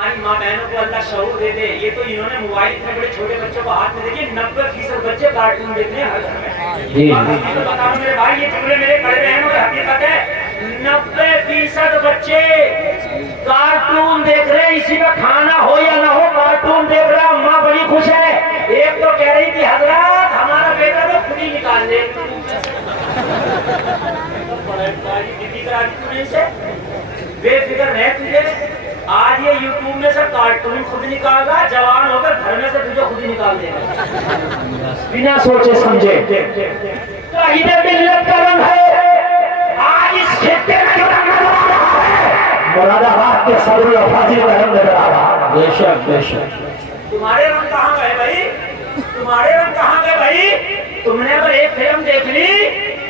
ہماری ماں بہنوں کو اللہ شعور دے دے. یہ تو انہوں نے موبائل اتنے بڑے چھوٹے بچوں کو ہاتھ میں دیکھیے 90% بچے کارٹون دیکھتے ہیں ہر گھر میں. تو بتا رہا ہوں میرے بھائی، یہ جملے میرے کڑے ہیں اور حقیقت ہے. 90% بچے کارٹون دیکھ رہے ہیں. اسی کا کھانا ہو یا نہ ہو کارٹون دیکھ رہا. ماں بڑی خوش ہے. ایک تو کہہ رہی تھی حضرات ہمارا بیٹا تو خود ہی نکال دے. بے فکر ہے تجھے. آج یہ یوٹیوب میں سے کارٹون خود نکال گا، جوان ہو کر گھر میں سے تجھے خود ہی نکال دے گا بنا سوچے سمجھے. عید ملت کا رنگ ہے آج اس خطے میں جو رنگ نظر آ رہا ہے، مراد آباد کے صدر الفاظی کا رنگ نظر آ رہا ہے. بے شک بے شک. تمہارے رنگ کہاں گئے بھائی؟ تمہارے رنگ کہاں گئے بھائی؟ تم نے اگر ایک فلم دیکھ لی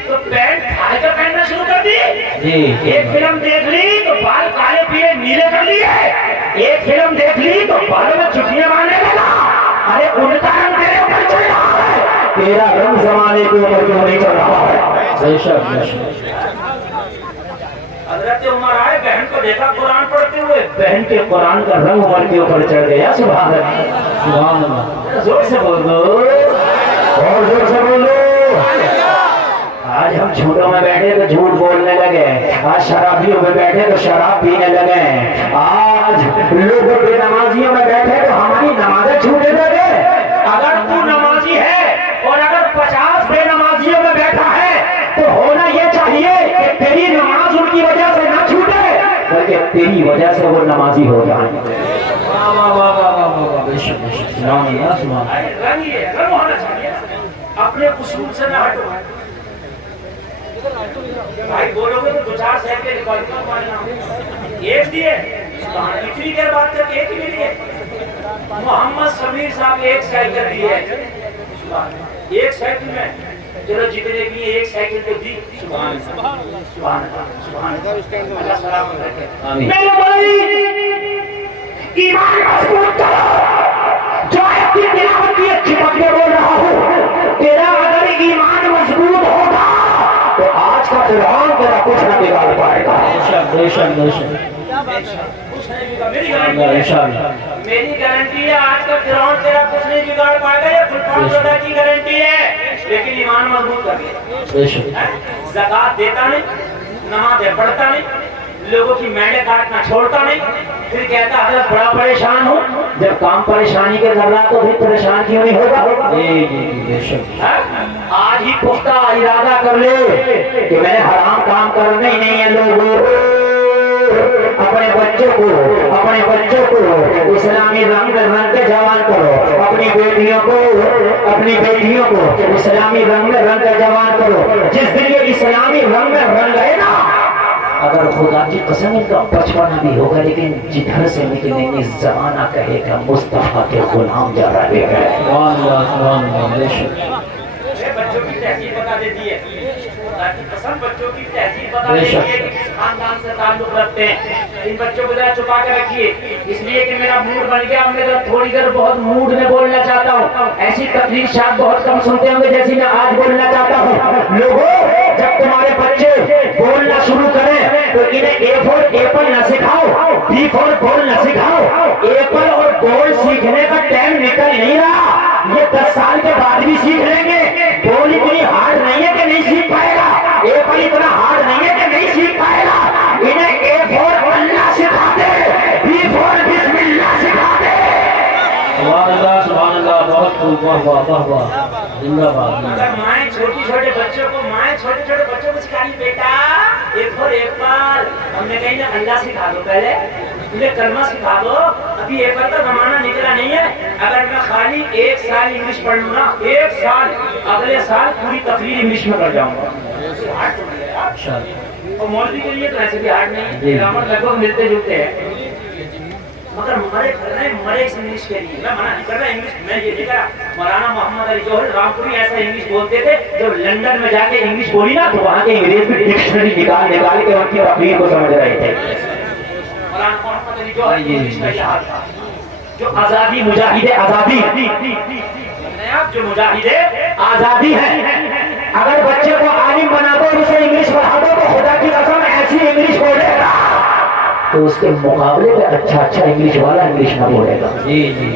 تو پینٹ کھائے کر پہننا شروع کر دی. ایک فلم دیکھ لی تو بال کالے پیلے نیلے کر لیے. ایک فلم دیکھ لی تو بالوں میں چٹیاں مارنے لگا. ارے ان کا رنگ تیرے اوپر چل رہا ہے، تیرا رنگ زمانے کے اوپر کیوں نہیں چل رہا ہے؟ بے شک بے شک. حضرت عمر آئے، بہن کو دیکھا قرآن پڑھتے ہوئے، بہن کے قرآن کا رنگ عمر کے اوپر چڑھ گیا. سبحان اللہ سبحان اللہ. زور سے بول دو اور زور سے بول دو. آج ہم جھوٹوں میں بیٹھے تو جھوٹ بولنے لگے. آج شرابیوں میں بیٹھے تو شراب پینے لگے. آج لوگ بے نمازیوں میں بیٹھے تو ہماری نمازیں چھوٹنے لگے. اگر تو نمازی ہے اور اگر 50 بے نمازیوں میں بیٹھا ہے تو ہونا یہ چاہیے کہ تیری نماز ان کی وجہ سے نہ چھوٹے بلکہ تیری وجہ سے وہ نمازی ہو جائیں. رنگ ہونا چاہیے، اپنے اصول سے نہ ہٹو. بھائی بولو گے تو 2-4 سائیکل نکالتا ہوں ہمارے نام. ایک دیے اتنی دیر بات کر کے ایک ہی ملی ہے. محمد سمیر صاحب ایک سائیکل دیے. ایک سائیکل میں چلو جتنے بھی ایک سائیکل تو دی. سبحان اللہ سبحان اللہ سبحان اللہ. سلام علیکم. میرے بھائی ایمان مضبوط کرو. جو اپنی تلاوت کی اچھی باتیں بول رہا ہوں، تیرا اگر ایمان مضبوط ہوگا تو آج کا فرعون تیرا کچھ نہ بگاڑ پائے گا. بے شک بے شک. میری گارنٹی ہے آج کا فرعون تیرا کچھ نہیں بگاڑ پائے گا. یہ فلفان خدا کی گارنٹی ہے. لیکن ایمان مضبوط کر لے. زکات دیتا نہیں، نماز پڑھتا نہیں، لوگوں کی مینڈیں کاٹنا چھوڑتا نہیں، پھر کہتا حضرت بڑا پریشان ہوں. جب کام پریشانی کے کر رہا تو پھر پریشان کیوں نہیں ہوگا؟ آج ہی پختہ ارادہ کر لے کہ میں نے حرام کام کرنا ہی نہیں ہے. لوگوں اپنے بچوں کو اسلامی رنگ رنگ کے جوان کرو. اپنی بیٹیوں کو اسلامی رنگ میں رنگ کا جوان کرو. جس دن یہ اسلامی رنگ میں رنگ گئے نا، اگر خدا کی قسم ان کا بچپنا بھی ہوگا لیکن جدھر سے نکلیں گے زمانہ کہے گا مصطفیٰ کے غلام جا رہے ہیں. بچوں کی تہذیب بتا دیتی ہے. قسم بچوں کی تہذیب بتا دیتی ہے کہ کس خاندان سے تعلق رکھتے ہیں. ان بچوں کو ذرا چھپا کے رکھیے، اس لیے کہ میرا موڈ بن گیا. میں تھوڑی دیر بہت موڈ میں بولنا چاہتا ہوں. ایسی تقریر شاید بہت کم سنتے ہوں گے جیسی میں آج بولنا چاہتا ہوں. لوگوں جب تمہارے بچے بولنا شروع کریں تو انہیں اے فور ایپل نہ سکھاؤ، بی فور بال نہ سکھاؤ. ایپل اور بال سیکھنے کا ٹائم نکل نہیں رہا. یہ 10 سال کے بعد بھی سیکھ لیں گے. بال اتنی ہارڈ نہیں ہے کہ نہیں سیکھ پائے گا. ایپل اتنا ہارڈ نہیں ہے کہ نہیں سیکھ پائے گا. انہیں اے فور اللہ سکھا دے، بی فور بسم اللہ سکھا دے. سبحان اللہ سبحان اللہ. بہت خوب. واہ واہ واہ واہ. زندہ باد. اگر مائیں چھوٹے بچوں کو سکھانی بیٹا ایک فور ایپل، ہم نے کہیں نا اللہ سکھا دو. پہلے انہیں کلمہ سکھا دو. ابھی ایپل کا زمانہ نکلا نہیں ہے. اگر میں خالی 1 سال انگلش پڑھ لوں نا، 1 سال، اگلے سال پوری تقریر انگلش میں کر جاؤں گا. اور مولوی کے لیے تو ایسے بھی ہارڈ نہیں، گرامر لگ بھگ ملتے جلتے ہیں. مگر مرے کر رہے ہیں مرے اس انگلش کے لیے. میں منع نہیں کر رہا انگلش، میں یہ نہیں کر رہا. مولانا محمد علی جوہر رامپوری ایسا انگلش بولتے تھے. جب لندن میں جا کے انگلش بولی نا تو وہاں کے انگریز بھی ڈکشنری نکال کے ان کی تقریر کو سمجھ رہے تھے. مولانا محمد علی جوہر انگلش کا یہ حال تھا. جو آزادی مجاہد آزادی، جو مجاہد آزادی ہے، اگر بچے کو عالم بنا دو، اسے انگلش پڑھا دو تو خدا کی قسم ایسی انگلش بولے گا تو اس کے مقابلے پہ اچھا انگلش والا انگلش نہ بولے گا. جی جی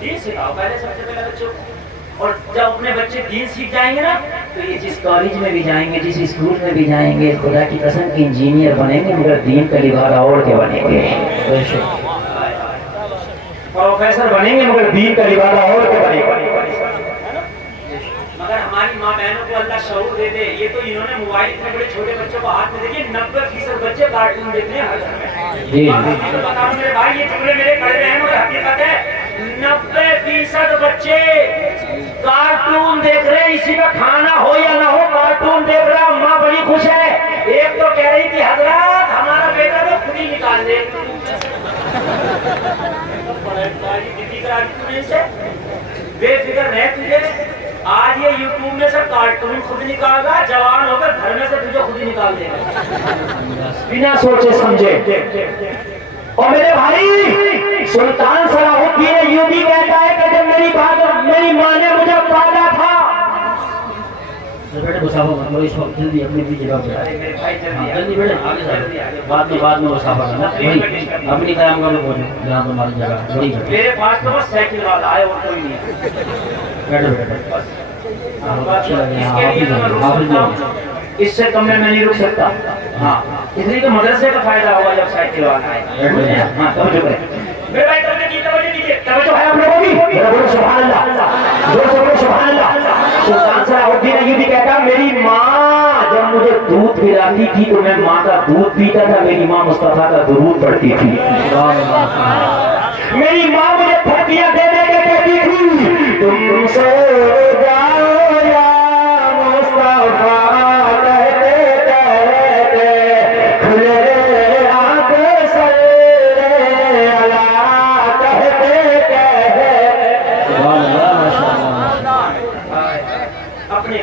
دین سکھاؤ پہلے سب سے پہلے بچوں کو. اور جب اپنے بچے دین سیکھ جائیں گے نا تو یہ جس کالج میں بھی جائیں گے، جس اسکول میں بھی جائیں گے، خدا کی قسم کی انجینئر بنیں گے مگر دین کا لبادہ اوڑھ کے بنیں گے. پروفیسر بنیں گے مگر دین کا لبادہ اوڑھ کے بنیں گے. مگر ہماری ماں بہنوں کو اللہ شعور دے دے. یہ تو انہوں نے موبائل اتنے بڑے چھوٹے بچوں کو ہاتھ میں دیکھیے 90% بچے کارٹون دیکھتے ہیں ہر گھر میں. تو بتا میرے بھائی، یہ جملے میرے کڑے ہیں مگر حقیقت ہے 90% بچے کارٹون دیکھ رہے ہیں. اسی کا کھانا ہو یا نہ ہو کارٹون دیکھ رہا. ماں بڑی خوش ہے. ایک تو کہہ رہی تھی حضرات ہمارا بیٹا تو خود ہی نکال دے. بے فکر رہ تجھے. آج یہ یوٹیوب میں سے کارٹون خود نکال گا، جوان ہو کر گھر میں سے تجھے خود ہی نکال دے گا بنا سوچے سمجھے. اور میرے بھائی سلطان صلاح الدین یوں بھی کہتا ہے کہ جب میری ماں نے مجھے پالا تھا. بیٹے مسافہ مطلب اس وقت جلدی اپنی بھی جگہ پہ جلدی بیٹے آگے جائے بعد میں مسافہ کرنا اپنی قیام کا میں پہنچو جہاں تمہاری جگہ بڑی گھر. میرے پاس تو بس سائیکل والا ہے اور کوئی نہیں. بیٹھے بیٹھے اس سے کم میں نہیں رک سکتا. ہاں اس لیے تو مدرسے کا فائدہ ہوگا جب سائیکل والا ہے. ہاں توجہ کریں میرے بھائی، توجہ دیجیے. توجہ ہے آپ لوگوں کی؟ سبحان اللہ، زور سے بولو سبحان اللہ. سلطان صلاح الدین یہ بھی کہتا میری ماں جب مجھے دودھ پلاتی تھی تو میں ماں کا دودھ پیتا تھا. میری ماں مصطفیٰ کا درود پڑھتی تھی. میری ماں مجھے پھٹیاں دے دے کے کہتی تھی تم سے جاؤ یا مصطفیٰ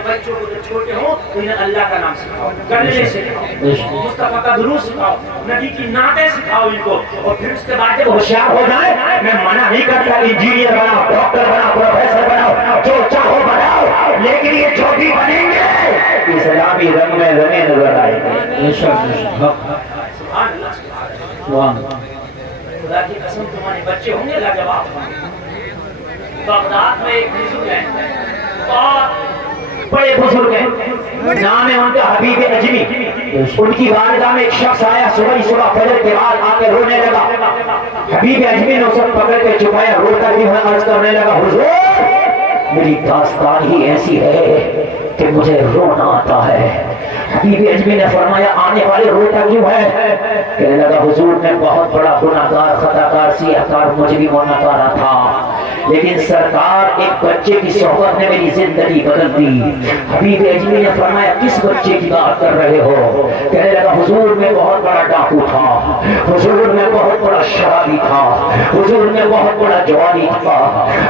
بچوں کو جو چھوٹے ہوں انہیں اللہ کا نام سکھاؤ، کرنے سکھاؤ، مصطفیٰ کا درود سکھاؤ، نبی کی نعتیں سکھاؤ ان کو. اور پھر اس کے بعد جب ہوشیار ہو جائے، میں منع نہیں کرتا انجینئر بناؤ، ڈاکٹر بناؤ، پروفیسر بناؤ، جو چاہو بناؤ، لیکن یہ جو بھی بنیں گے اسلامی رنگ میں رنگے نظر آئے گے. سبحان اللہ. خدا کی قسم تمہارے بچے ہوں گے لاجواب. بغداد میں ایک بزرگ ہے، بڑے بزرگ ہیں، نام ہے ان کا حبیب اجمی. ان کی بارگاہ میں ایک شخص آیا صبح فجر کے بعد آ کے رونے لگا. حبیب اجمی نے اسے پکڑ کے چھپایا، روتا بھی عرض کرنے لگا حضور میری داستان ہی ایسی ہے کہ مجھے رونا آتا ہے. حبیب اجمی نے فرمایا آنے والے روتا کیوں ہے؟ کہنے لگا حضور میں بہت بڑا گناہگار، خطاکار، سیاہکار، مجرم و نکارا تھا، لیکن سرکار ایک بچے کی صحبت نے میری زندگی بدل دی. حبیب اجمی نے فرمایا کس بچے کی بات کر رہے ہو؟ کہنے لگا حضور میں بہت بڑا ڈاکو تھا، حضور میں بہت بڑا شرابی تھا، حضور میں بہت بڑا جوانی تھا،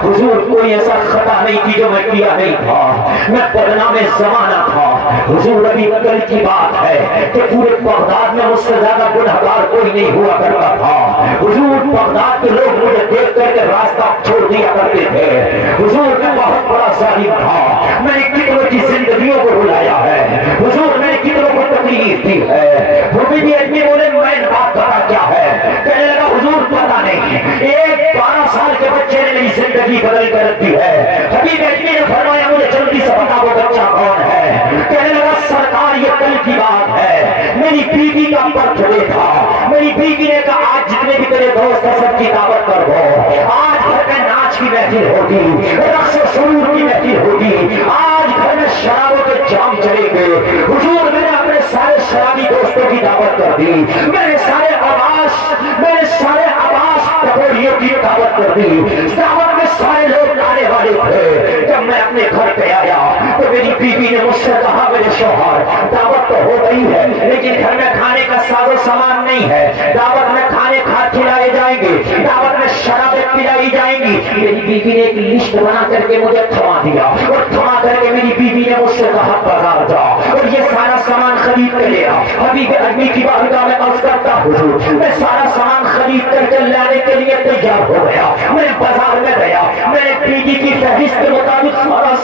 حضور کوئی ایسا خطا نہیں تھی جو میں کیا نہیں تھا، میں بدنام زمانہ تھا. حضور ابھی کل کی بات ہے کہ پورے بغداد میں مجھ سے زیادہ گنہگار کوئی نہیں ہوا کرتا تھا. حضور بغداد کے لوگ مجھے دیکھ کر کے راستہ چھوڑ دیا کرتے تھے. حضور میں بہت بڑا ظالم تھا، میں نے کتنوں کی زندگیوں کو رلایا ہے. حضور میں نے کتنوں کو تکلیف دی ہے. حبیب اجمی بولے میں بات پتا کیا ہے؟ کہنے لگا حضور پتا نہیں، ایک 12 سال کے بچے نے میری زندگی بدل کر رکھ دی ہے. حبیب اجمی نے فرمایا مجھے جلدی سے بتا وہ بچہ کون ہے؟ کہنے لگا سرکار یہ کل کی بات ہے، میری بیوی کا برتھ ڈے تھا. میری بیوی نے کہا آج جتنے بھی تیرے دوست ہیں سب کی دعوت کر دو، آج گھر میں ناچ کی محفل ہوگی، رقص و سرور کی محفل ہوگی، آج گھر میں شرابوں کے جام چلے گے. حضور میں نے اپنے سارے شرابی دوستوں کی دعوت کر دی، میں نے سارے عباس ٹکوریوں کی دعوت کر دی. دعوت میں سارے لوگ لانے والے تھے. جب میں اپنے گھر پہ آیا تو میری بیوی نے مجھ سے کہا میرے شوہر دعوت تو ہو گئی ہے لیکن گھر میں کھانے کا ساز و سامان نہیں ہے. دعوت میں کھانے کھلائے جائیں گے، دعوت میں شرابیں پلائی جائیں گی. میری بیوی نے ایک لسٹ بنا کر کے مجھے تھما دیا اور تھما کر کے میری بیوی نے مجھ سے کہا بازار جا اور یہ سارا سامان خرید کے لے آ. حبیب اجمی کی بارگاہ میں عرض کرتا حضور میں سارا سامان خرید کر کے لانے کے لیے تیار ہو گیا. میں بازار میں گیا، میں نے بیوی کی فہرست کے مطابق سارا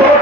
2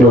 2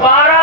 12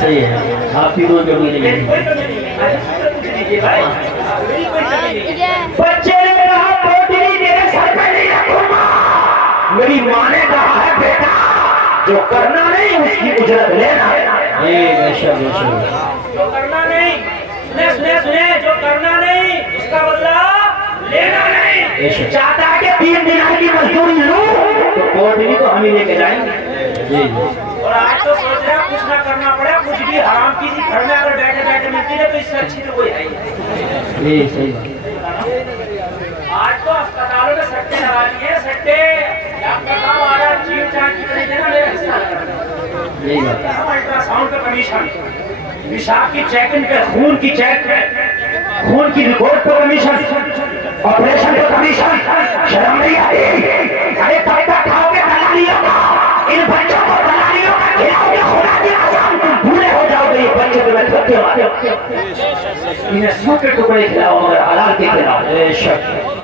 صحیح ہے آپ کی دو کمی نہیں ہے کوئی کمی نہیں ہے کچھ دیجیے بھائی کوئی کمی نہیں ہے بچے نے کہا پوٹلی میرے سر پہ نہیں رکھوں گا میری ماں نے کہا ہے بیٹا جو کرنا نہیں اس کی اجرت لینا بے شک بے شک جو کرنا نہیں سنے جو کرنا نہیں اس کا بدلہ لینا نہیں چاہتا ہے کہ 3 دن کی مزدوری لوں تو پوٹلی تو ہم ہی لے کے جائیں گے جی جی اور آج تو سوچ رہے ہیں کچھ نہ کرنا پڑے کچھ بھی حرام کی تھی گھر میں اگر بیٹھے بیٹھے ملتی ہے تو اس سے اچھی تو کوئی ہے ہی نہیں۔ جی صحیح بات آج تو اسپتالوں میں سٹے لگا لیے سٹے آپ کا کام آ رہا ہے چیل چاٹ کی طرح دینا میرا حصہ یہی بات ہے الٹرا ساؤنڈ کا کمیشن پیشاب کی چیکنگ پہ خون کی چیک خون کی رپورٹ پہ کمیشن آپریشن کا کمیشن شرم نہیں آئی ارے کب تک کھاؤ گے دلالیوں کا ان بچوں کو دلالیوں کا کھلاؤ گے خدا کی قسم تم بھولے ہو جاؤ گے یہ بچے تمہیں تھکے والے انہیں سو کے ٹکڑے کھلاؤ مگر حلال کے کھلاؤ بے شک